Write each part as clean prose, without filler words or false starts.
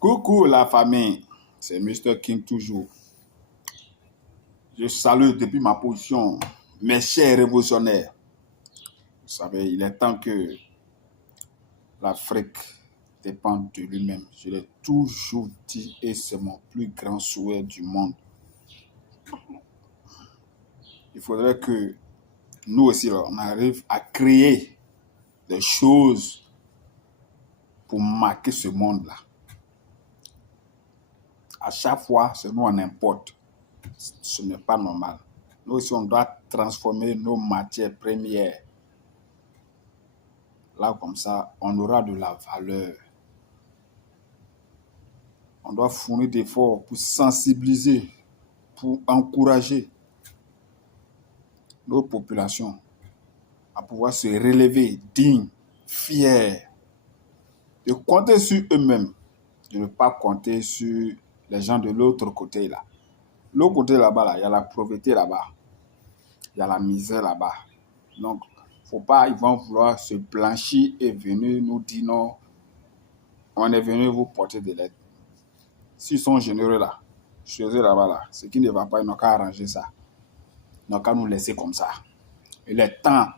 Coucou la famille, c'est Mr. King toujours. Je salue depuis ma position mes chers révolutionnaires. Vous savez, il est temps que l'Afrique dépende de lui-même. Je l'ai toujours dit et c'est mon plus grand souhait du monde. Il faudrait que nous aussi, on arrive à créer des choses pour marquer ce monde-là. À chaque fois, c'est nous on importe. Ce n'est pas normal. Nous aussi, on doit transformer nos matières premières. Là, comme ça, on aura de la valeur. On doit fournir d'efforts pour sensibiliser, pour encourager nos populations à pouvoir se relever dignes, fiers, de compter sur eux-mêmes, de ne pas compter sur les gens de l'autre côté là. L'autre côté là-bas, là, il y a la pauvreté là-bas, il y a la misère là-bas. Donc, faut pas, ils vont vouloir se blanchir et venir nous dire non, on est venu vous porter de l'aide. S'ils sont généreux là, chez eux là-bas, là, ce qui ne va pas, ils n'ont qu'à arranger ça. Ils n'ont qu'à nous laisser comme ça. Il est temps,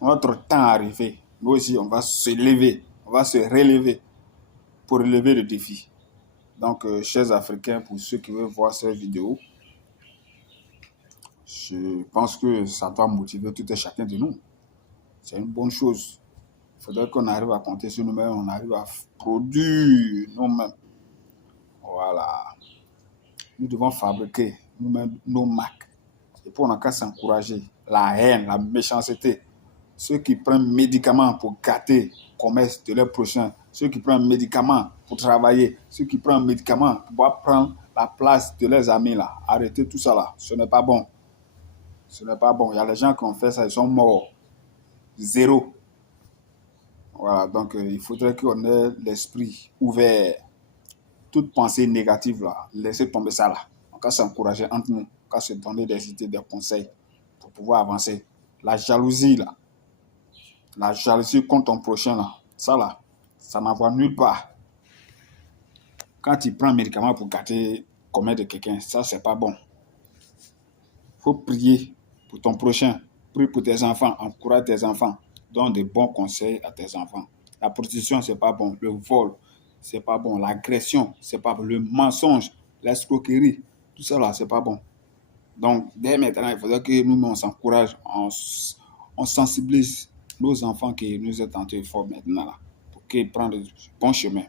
notre temps est arrivé. Nous aussi, on va se lever, on va se relever pour relever le défi. Donc, chers Africains, pour ceux qui veulent voir cette vidéo, je pense que ça doit motiver tout et chacun de nous. C'est une bonne chose. Il faudrait qu'on arrive à compter sur nous-mêmes, on arrive à produire nous-mêmes. Voilà. Nous devons fabriquer nous-mêmes nos marques. Et pour on n'a qu'à s'encourager. La haine, la méchanceté. Ceux qui prennent médicaments pour gâter le commerce de leurs prochains. Ceux qui prennent médicaments pour travailler. Ceux qui prennent médicaments pour pouvoir prendre la place de leurs amis là. Arrêtez tout ça là. Ce n'est pas bon. Ce n'est pas bon. Il y a des gens qui ont fait ça, ils sont morts. Zéro. Voilà, donc il faudrait qu'on ait l'esprit ouvert. Toute pensée négative là, laissez tomber ça là. On va s'encourager entre nous, on va se donner des idées, des conseils pour pouvoir avancer. La jalousie là, la jalousie contre ton prochain là, ça n'envoie nulle part. Quand tu prends un médicament pour gâter le commerce de quelqu'un, ça c'est pas bon. Il faut prier pour ton prochain, prie pour tes enfants, encourage tes enfants, donne de bons conseils à tes enfants. La prostitution c'est pas bon, le vol, c'est pas bon, l'agression, c'est pas bon, le mensonge, l'escroquerie, tout ça là, c'est pas bon. Donc, dès maintenant, il faudrait que nous, on s'encourage, on sensibilise nos enfants qui nous est en train de faire maintenant là, pour qu'ils prennent le bon chemin.